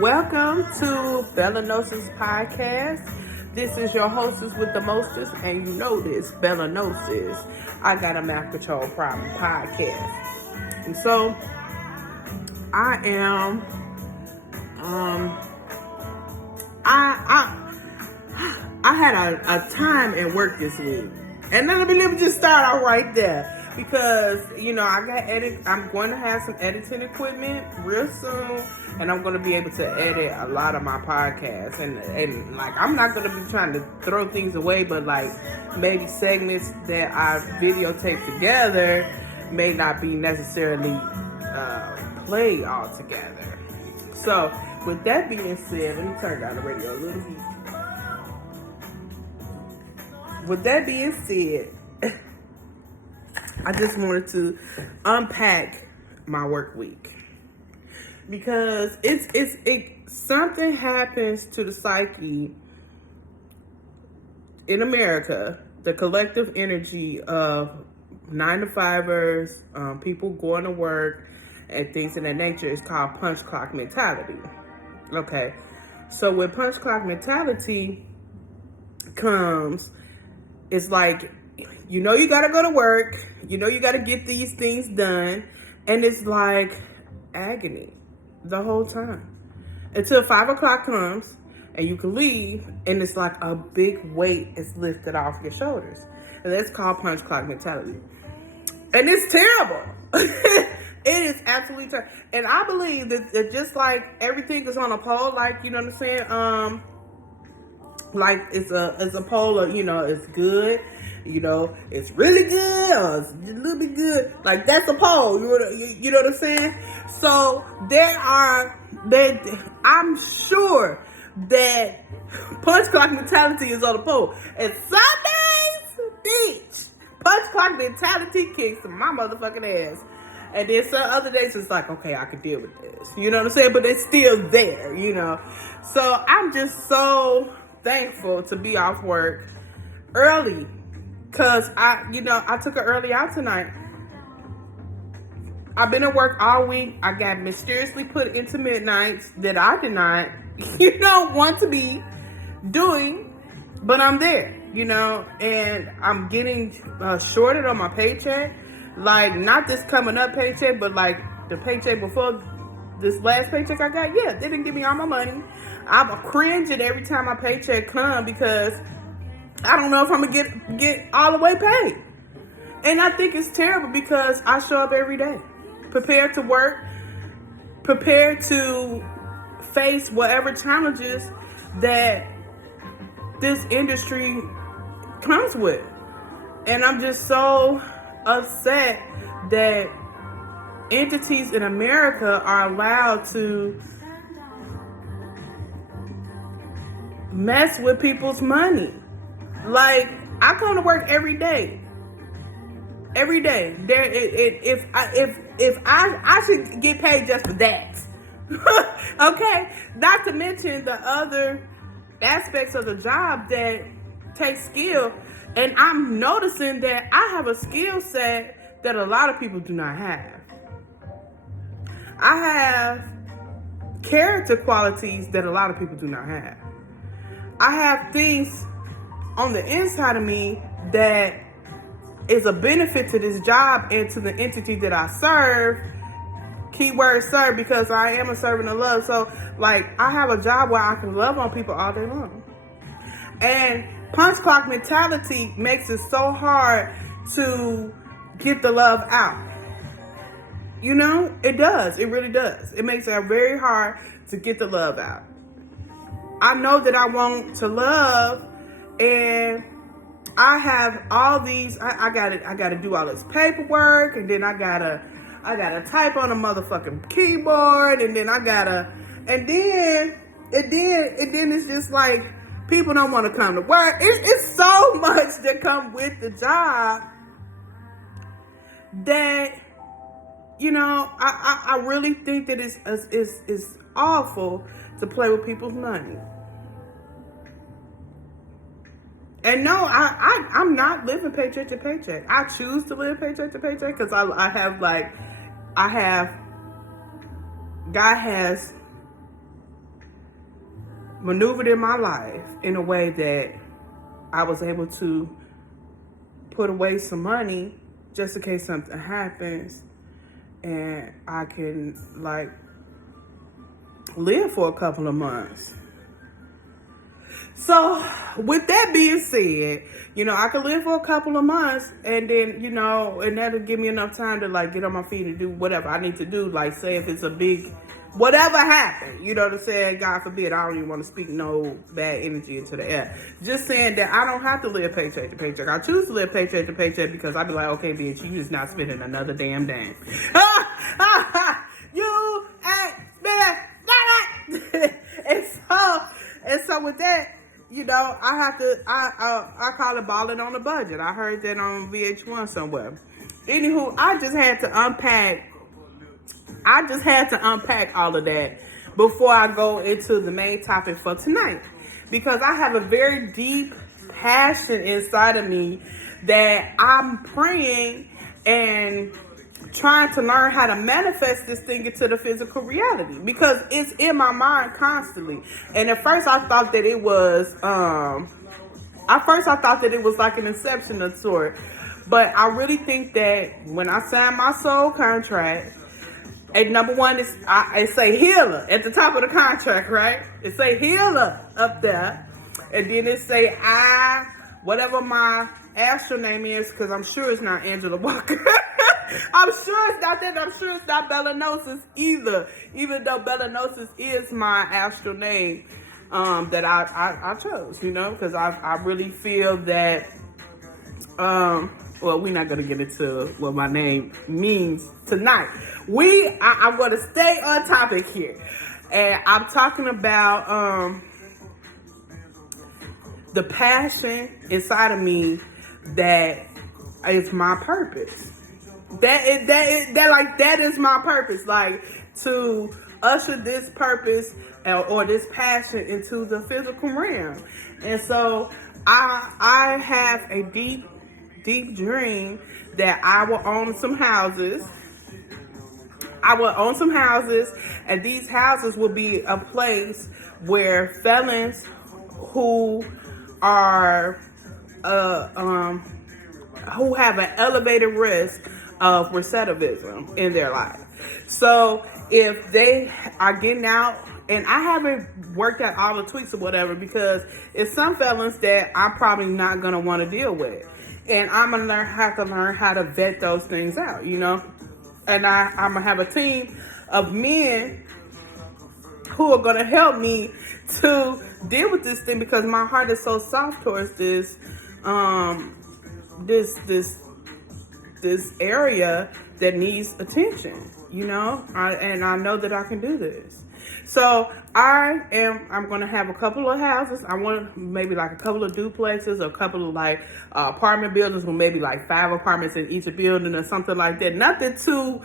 Welcome to Belanosis Podcast. This is your hostess with the mostest, and you know this, Belanosis. I got a mouth control problem podcast. And so I am I had a time at work this week. And then let me just start out right there. Because, I'm going to have some editing equipment real soon. And I'm going to be able to edit a lot of my podcasts. And like, I'm not going to be trying to throw things away. But like, maybe segments that I videotape together may not be necessarily played all together. So, with that being said, let me turn down the radio a little bit. With that being said, I just wanted to unpack my work week because something happens to the psyche in America, the collective energy of 9-to-5ers, people going to work and things of that nature is called punch clock mentality. Okay, so with punch clock mentality comes, it's like, you gotta go to work, you gotta get these things done, and it's like agony the whole time until 5 o'clock comes and you can leave, and it's like a big weight is lifted off your shoulders, and that's called punch clock mentality, and it's terrible. It is absolutely terrible, and I believe that just like everything is on a pole, like, you know what I'm saying, like it's a pole of, it's good, it's really good, or it's a little bit good. Like, that's a pole, you know what I'm saying? So I'm sure that punch clock mentality is on the pole. And some days, bitch, punch clock mentality kicks my motherfucking ass. And then some other days it's like, okay, I can deal with this. You know what I'm saying? But it's still there, So I'm just so thankful to be off work early, because I took an early out tonight. I've been at work all week. I got mysteriously put into midnights that I did not want to be doing, but I'm there, and I'm getting shorted on my paycheck. Like, not this coming up paycheck, but like the paycheck before this last paycheck I got. Yeah, they didn't give me all my money. I'm cringing every time my paycheck comes because I don't know if I'm gonna get all the way paid. And I think it's terrible because I show up every day, prepared to work, prepared to face whatever challenges that this industry comes with. And I'm just so upset that entities in America are allowed to mess with people's money. Like, I come to work every day. Every day. If I should get paid just for that. Okay? Not to mention the other aspects of the job that take skill. And I'm noticing that I have a skill set that a lot of people do not have. I have character qualities that a lot of people do not have. I have things on the inside of me that is a benefit to this job and to the entity that I serve. Keyword serve, because I am a servant of love. So, like, I have a job where I can love on people all day long. And punch clock mentality makes it so hard to get the love out. It does. It really does. It makes it very hard to get the love out. I know that I want to love, and I have all these. I gotta do all this paperwork, and then I gotta type on a motherfucking keyboard, and then and then it's just like people don't want to come to work. It's so much that come with the job that I really think that it's awful to play with people's money. And no, I'm not living paycheck to paycheck. I choose to live paycheck to paycheck because God has maneuvered in my life in a way that I was able to put away some money just in case something happens, and I can like live for a couple of months. So with that being said, I could live for a couple of months, and then, and that'll give me enough time to like get on my feet and do whatever I need to do. Like, say if it's a big, whatever happened, you know what I'm saying? God forbid, I don't even want to speak no bad energy into the air. Just saying that I don't have to live paycheck to paycheck. I choose to live paycheck to paycheck because I be like, okay, bitch, you just not spending another damn dime. You ain't spending nothing. and so with that, I have to, I call it balling on a budget. I heard that on VH1 somewhere. Anywho, I just had to unpack all of that before I go into the main topic for tonight. Because I have a very deep passion inside of me that I'm praying and trying to learn how to manifest this thing into the physical reality, because it's in my mind constantly. And at first I thought that it was like an inception of sort, but I really think that when I signed my soul contract, and number one is it say healer at the top of the contract, right? It say healer up there, and then it say whatever my astral name is, because I'm sure it's not Angela Walker. I'm sure it's not that. I'm sure it's not Belanosis either, even though Belanosis is my astral name that I chose, because I really feel that, well, we're not going to get into what my name means tonight. I'm going to stay on topic here. And I'm talking about the passion inside of me that is my purpose. That is my purpose, like to usher this purpose or this passion into the physical realm. And so I have a deep dream that I will own some houses. And these houses will be a place where felons who are who have an elevated risk of recidivism in their life. So if they are getting out, and I haven't worked out all the tweaks or whatever, because it's some felons that I'm probably not going to want to deal with. And I'm going to have to learn how to vet those things out, And I'm going to have a team of men who are going to help me to deal with this thing, because my heart is so soft towards this area that needs attention, and I know that I can do this. So I'm going to have a couple of houses. I want maybe like a couple of duplexes, or a couple of like apartment buildings with maybe like 5 apartments in each building or something like that. Nothing too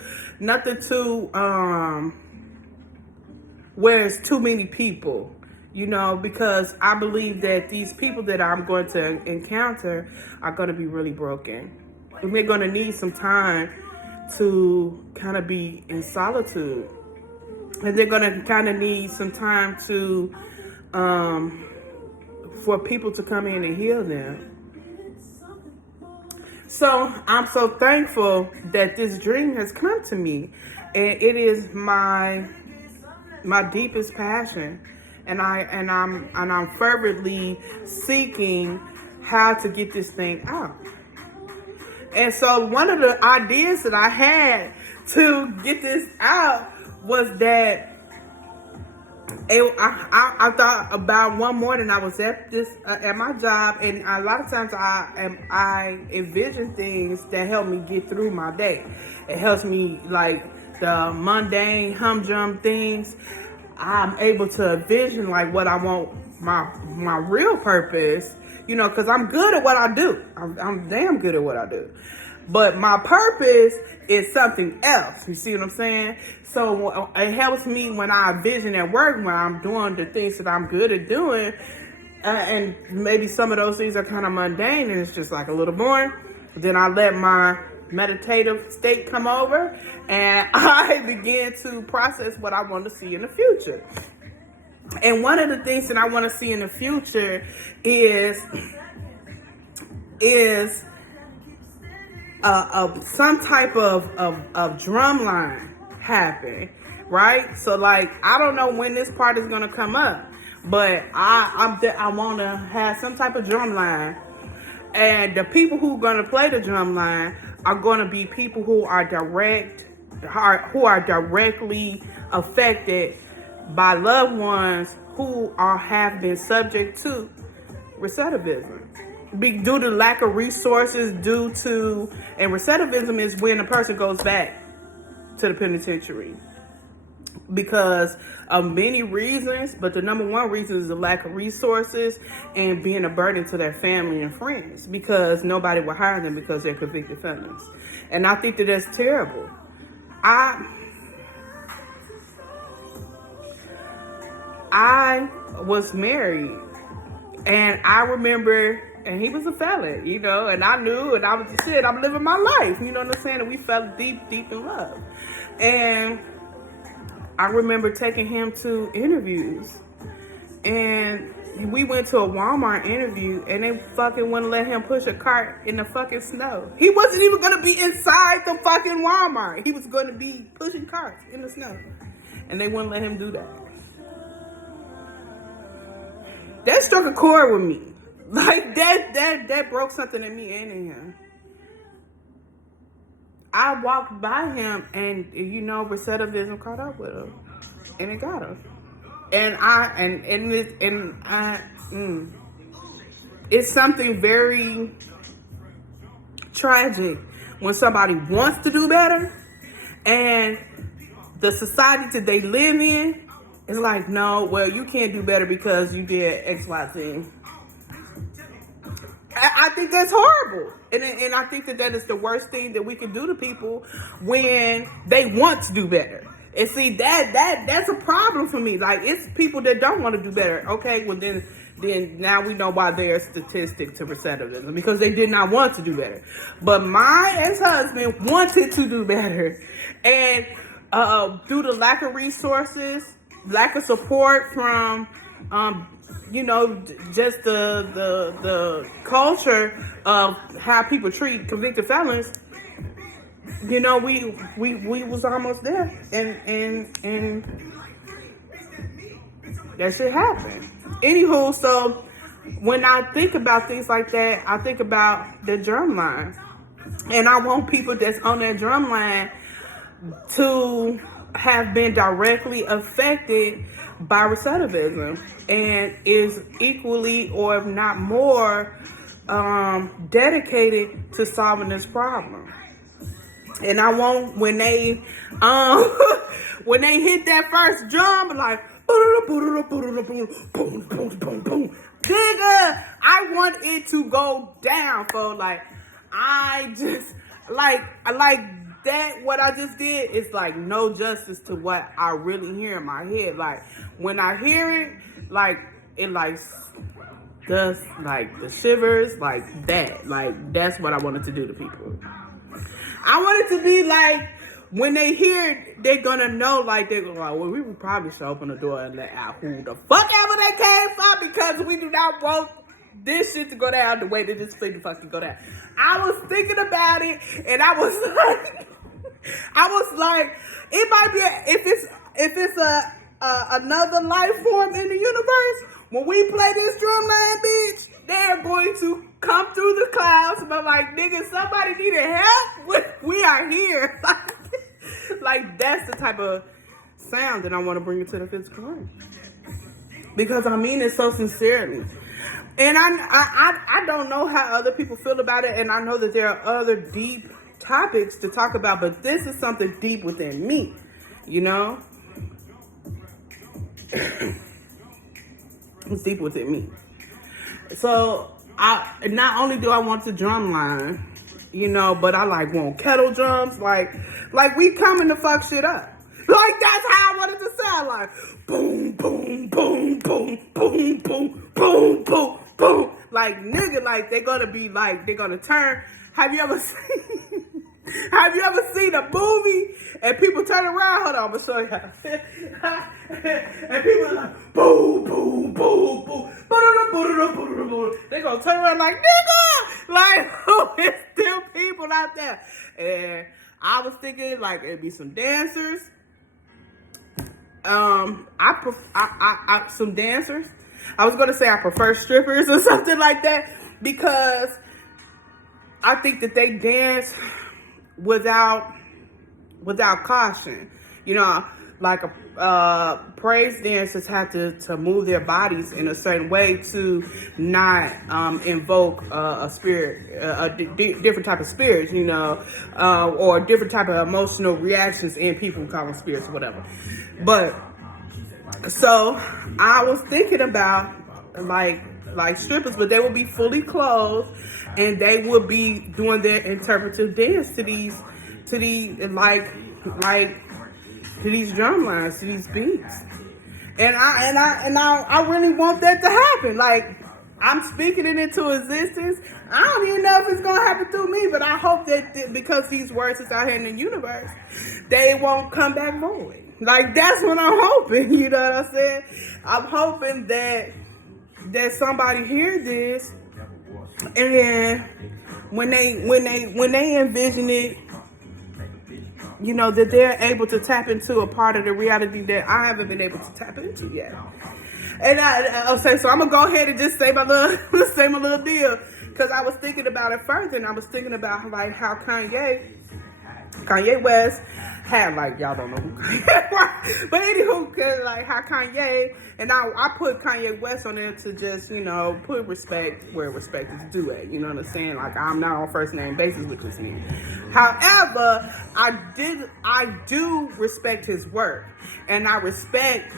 where it's too many people, because I believe that these people that I'm going to encounter are going to be really broken. And we're going to need some time to kind of be in solitude. And they're going to kind of need some time to, for people to come in and heal them. So I'm so thankful that this dream has come to me. And it is my deepest passion. And I'm fervently seeking how to get this thing out. And so one of the ideas that I had to get this out was that I thought about one morning I was at my job, and a lot of times I envision things that help me get through my day. It helps me, like the mundane humdrum things. I'm able to envision like what I want my real purpose, because I'm good at what I do. I'm damn good at what I do. But my purpose is something else. You see what I'm saying? So it helps me when I envision at work, when I'm doing the things that I'm good at doing, and maybe some of those things are kind of mundane and it's just like a little boring. Then I let my meditative state come over, and I begin to process what I want to see in the future. And one of the things that I want to see in the future is some type of drum line happen, right? So like, I don't know when this part is gonna come up, but I want to have some type of drum line, and the people who are gonna play the drum line are gonna be people who are directly affected by loved ones who have been subject to recidivism. Due to lack of resources, and recidivism is when a person goes back to the penitentiary because of many reasons, but the number one reason is the lack of resources and being a burden to their family and friends because nobody will hire them because they're convicted felons. And I think that that's terrible. I was married, and I remember, and he was a felon, you know, and I knew, and I was just shit, I'm living my life, you know what I'm saying? And we fell deep in love. And I remember taking him to interviews, and we went to a Walmart interview, and they fucking wouldn't let him push a cart in the fucking snow. He wasn't even gonna be inside the fucking Walmart. He was gonna be pushing carts in the snow, and they wouldn't let him do that. That struck a chord with me. Like, that broke something in me and in him. I walked by him, and, you know, recidivism caught up with him. And it got him. It's something very tragic when somebody wants to do better, and the society that they live in is like, no, well, you can't do better because you did X, Y, Z. I think that's horrible. And I think that is the worst thing that we can do to people when they want to do better. And see, that's a problem for me. Like, it's people that don't want to do better. Okay, well, then now we know why they're statistic to recidivism, because they did not want to do better. But my ex-husband wanted to do better. And due to lack of resources, lack of support from, you know, just the culture of how people treat convicted felons, you know, we was almost there, and that shit happened. Anywho, so when I think about things like that, I think about the drum line, and I want people that's on that drum line to have been directly affected by recidivism and is equally, or if not more, dedicated to solving this problem. And I want, when they when they hit that first drum, like boom, boom, boom, boom, boom, nigga, I want it to go down, for like, I just like that. What I just did is like no justice to what I really hear in my head. Like, when I hear it, like, it like does like the shivers, like that. Like, that's what I wanted to do to people. I want it to be like, when they hear it, they're gonna know, like, they're gonna like, well, we would probably should open the door and let out who the fuck ever they came from, because we do not want this shit to go down the way that this thing fucking go down. I was thinking about it, and I was like, it might be if it's another life form in the universe. When we play this drumline, bitch, they're going to come through the clouds, but like, nigga, somebody needed help. We are here. Like, that's the type of sound that I want to bring into the physical world, because I mean it so sincerely. And I don't know how other people feel about it, and I know that there are other deep topics to talk about, but this is something deep within me, you know? It's deep within me. So not only do I want the drum line, you know, but I like want kettle drums, like we coming to fuck shit up. Like, that's how I want it to sound, like boom, boom, boom, boom, boom, boom, boom, boom, boom. Like, nigga, like, they're gonna be like, they're gonna turn. Have you ever seen Have you ever seen a movie and people turn around? Hold on, I'm gonna show you. And people are like, boom, boom, boom, boom. They gonna turn around like, nigga! Like, who is them people out there? And I was thinking like it'd be some dancers. Some dancers. I was gonna say I prefer strippers or something like that because I think that they dance without caution. You know, like praise dancers have to move their bodies in a certain way to not invoke a spirit, different type of spirits, you know, or different type of emotional reactions in people who call them spirits or whatever. But so I was thinking about like strippers, but they would be fully clothed and they would be doing their interpretive dance to these drum lines, to these beats. And I really want that to happen. Like, I'm speaking it into existence. I don't even know if it's gonna happen through me, but I hope that because these words is out here in the universe, they won't come back void. Like, that's what I'm hoping. You know what I'm saying? I'm hoping that somebody hear this, and then when they envision it, you know, that they're able to tap into a part of the reality that I haven't been able to tap into yet. And I'll say, so I'm gonna go ahead and just say my little deal, because I was thinking about it further, and I was thinking about like how Kanye West had, like, y'all don't know who Kanye was, but anywho, like how Kanye, and I put Kanye West on there to just, you know, put respect where respect is due at, you know what I'm saying? Like, I'm not on first name basis with this man. However, I do respect his work, and I respect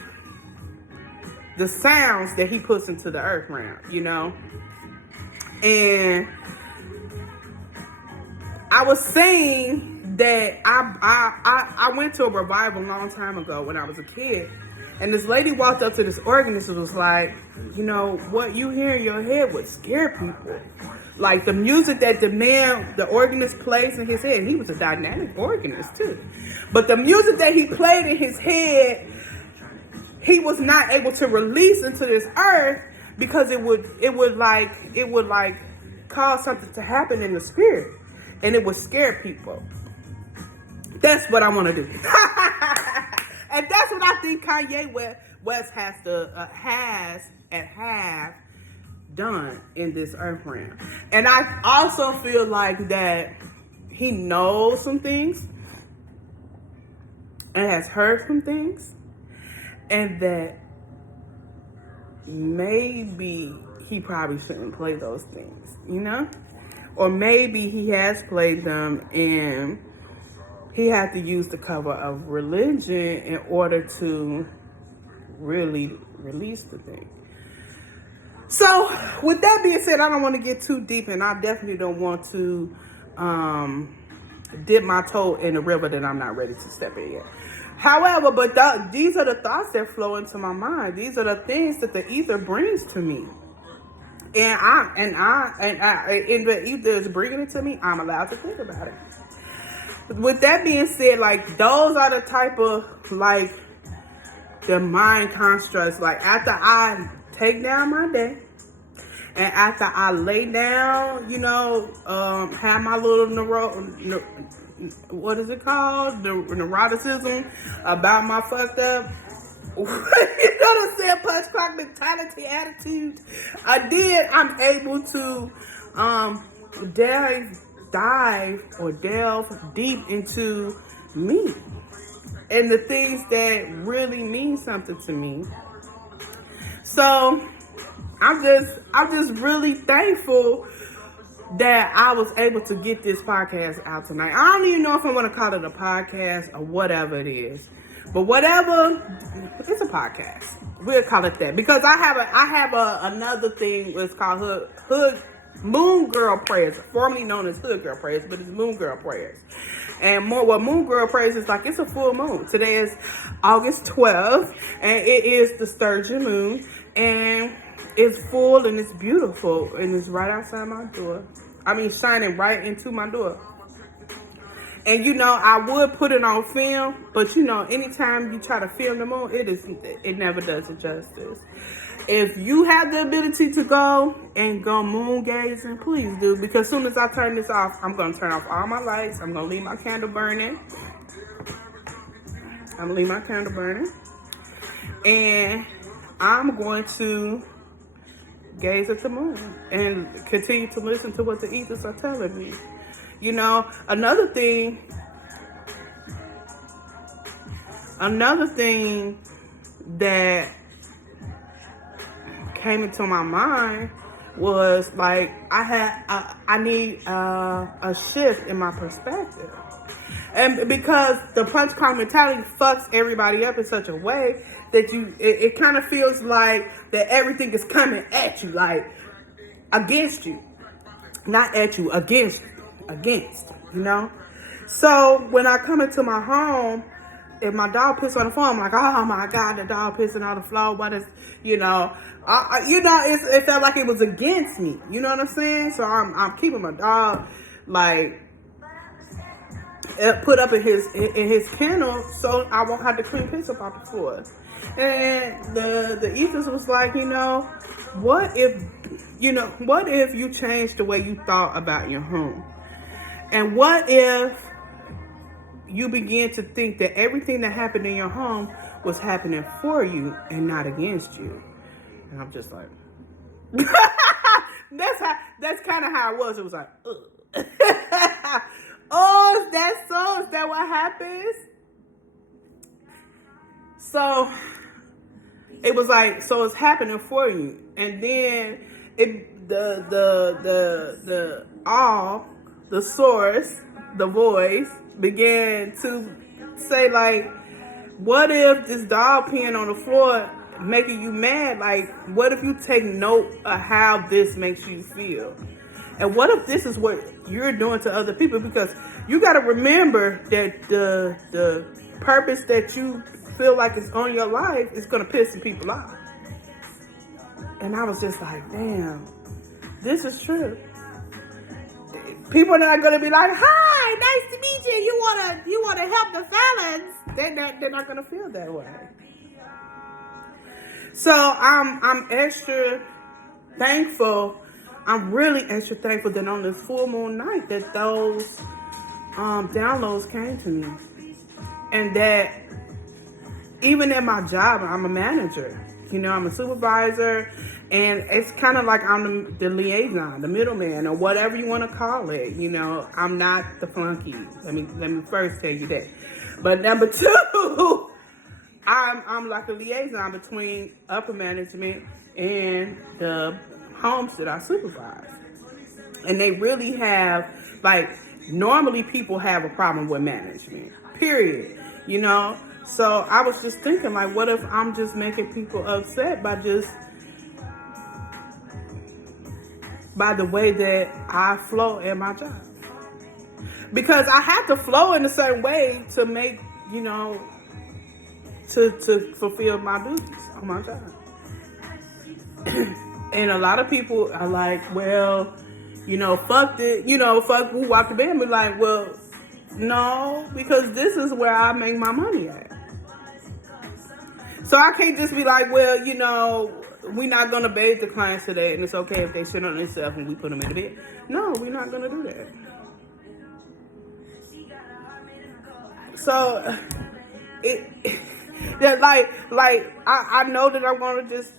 the sounds that he puts into the earth realm, you know? And I was saying that I went to a revival a long time ago when I was a kid, and this lady walked up to this organist and was like, you know, what you hear in your head would scare people. Like, the music that the organist plays in his head, and he was a dynamic organist too, but the music that he played in his head, he was not able to release into this earth because it would cause something to happen in the spirit, and it would scare people. That's what I want to do. And that's what I think Kanye West has done in this earth realm. And I also feel like that he knows some things and has heard some things, and that maybe he probably shouldn't play those things, you know? Or maybe he has played them and he had to use the cover of religion in order to really release the thing. So, with that being said, I don't want to get too deep, and I definitely don't want to dip my toe in a river that I'm not ready to step in yet. However, these are the thoughts that flow into my mind. These are the things that the ether brings to me. And the ether is bringing it to me, I'm allowed to think about it. With that being said, like, those are the type of, like, the mind constructs. Like, after I take down my day, and after I lay down, you know, have my little what is it called? The neuroticism about my fucked up, you know what I'm saying, punch clock mentality attitude. I'm able to delve deep into me and the things that really mean something to me. So I'm just really thankful that I was able to get this podcast out tonight. I don't even know if I want to call it a podcast or whatever it is, but whatever, it's a podcast. We'll call it that, because I have another thing. It's called Hood Moon Girl Prayers, formerly known as Hood Girl Prayers, but it's Moon Girl Prayers. And what Moon Girl Prayers is like, it's a full moon. Today is August 12th, and it is the sturgeon moon, and it's full and it's beautiful, and it's right outside my door. I mean, shining right into my door. And I would put it on film, but anytime you try to film the moon, it never does it justice. If you have the ability to go moon gazing, please do. Because as soon as I turn this off, I'm going to turn off all my lights. I'm going to leave my candle burning. And I'm going to gaze at the moon and continue to listen to what the ethers are telling me. Another thing that came into my mind was like I need a shift in my perspective, and because the punch card mentality fucks everybody up in such a way that it kind of feels like that everything is coming at you, like against you, not at you, against. So when I come into my home, if my dog pisses on the floor, I'm like, oh my God, the dog pissing on the floor. What is, it felt like it was against me. You know what I'm saying? So I'm keeping my dog like put up in his kennel so I won't have to clean piss up off the floor. And the ethers was like, what if you changed the way you thought about your home? And what if you begin to think that everything that happened in your home was happening for you and not against you? And I'm just like, that's kind of how it was. It was like, ugh. Oh, is that so? Is that what happens? So it was like, so it's happening for you. And then the source, the voice, began to say, like, what if this dog peeing on the floor making you mad? Like, what if you take note of how this makes you feel? And what if this is what you're doing to other people? Because you got to remember that the purpose that you feel like is on your life is going to piss some people off. And I was just like, damn, this is true. People are not going to be like, hi, nice to meet you. You want to help the fellas? They're not going to feel that way. So I'm extra thankful. I'm really extra thankful that on this full moon night that those downloads came to me, and that even at my job, I'm a manager. I'm a supervisor. And it's kind of like I'm the liaison, the middleman, or whatever you want to call it. I'm not the flunky. Let me first tell you that. But number two, I'm like a liaison between upper management and the homes that I supervise. And they really have, like, normally people have a problem with management, period. So I was just thinking, like, what if I'm just making people upset by the way that I flow in my job? Because I have to flow in a certain way to make, to fulfill my duties on my job. And a lot of people are like, well, fuck it, fuck who walked the bed. And be like, well, no, because this is where I make my money at. So I can't just be like, well, we're not going to bathe the clients today, and it's okay if they sit on themselves and we put them in the bed. No, we're not going to do that. So, I know that I'm going to just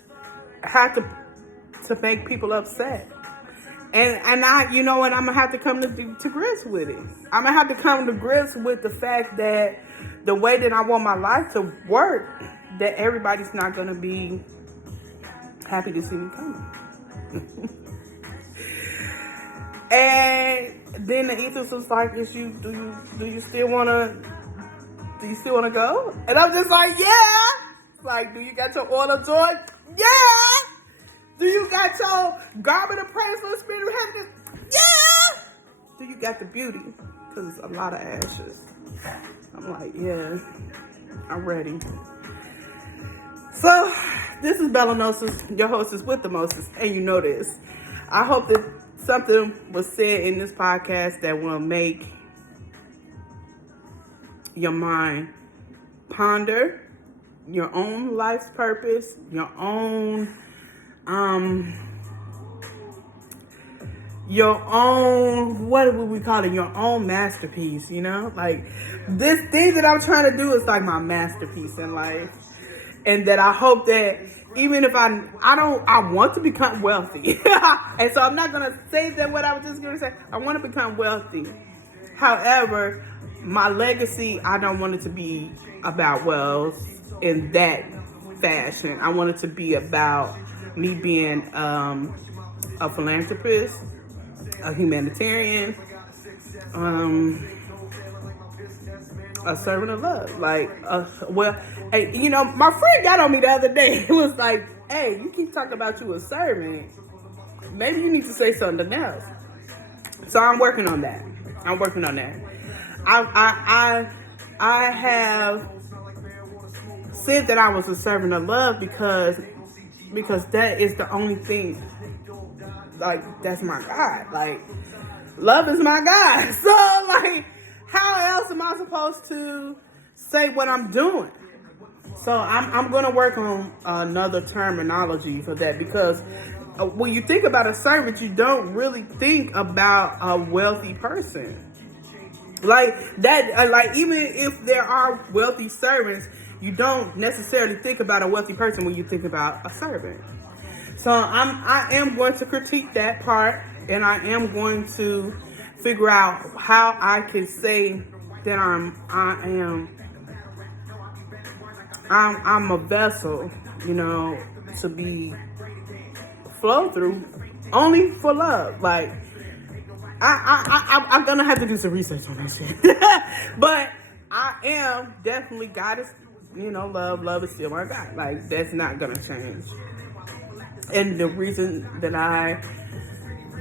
have to make people upset. And I, and I'm going to have to come to grips with it. I'm going to have to come to grips with the fact that the way that I want my life to work, that everybody's not going to be happy to see me coming. And then the ethos was like, do you still want to go? And I'm just like, yeah. Like, do you got your oil of joy? Yeah. Do you got your garment of praise for the spirit of happiness? Yeah. Do you got the beauty? Because it's a lot of ashes. I'm like, yeah, I'm ready. So, this is Belanosis, your hostess with the mostest, and you know this. I hope that something was said in this podcast that will make your mind ponder your own life's purpose, your own what would we call it, your own masterpiece, you know? Like, this thing that I'm trying to do is like my masterpiece in life. And that I hope that even if I want to become wealthy. And so I'm not going to say that what I was just going to say. I want to become wealthy. However, my legacy, I don't want it to be about wealth in that fashion. I want it to be about me being a philanthropist, a humanitarian, a servant of love. Like, hey, you know, my friend got on me the other day. It was like, hey, you keep talking about you a servant. Maybe you need to say something else. So I'm working on that. I have said that I was a servant of love because that is the only thing. Like, that's my God. Like, love is my God. So, like, how else am I supposed to say what I'm doing? So I'm going to work on another terminology for that, because when you think about a servant, you don't really think about a wealthy person. Like that, like, even if there are wealthy servants, you don't necessarily think about a wealthy person when you think about a servant. So I am going to critique that part, and I am going to figure out how I can say that I'm a vessel, you know, to be flow through only for love. Like, I'm gonna have to do some research on this shit. But I am definitely, God is, you know, love is still my God. Like, that's not gonna change. And the reason that I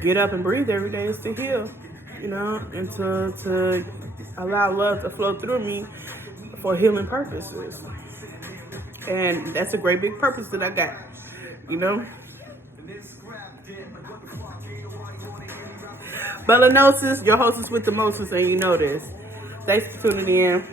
get up and breathe every day is to heal, you know, and to allow love to flow through me for healing purposes. And that's a great big purpose that I got, you know. Belanosis, your hostess with the mostest, and you know this. Thanks for tuning in.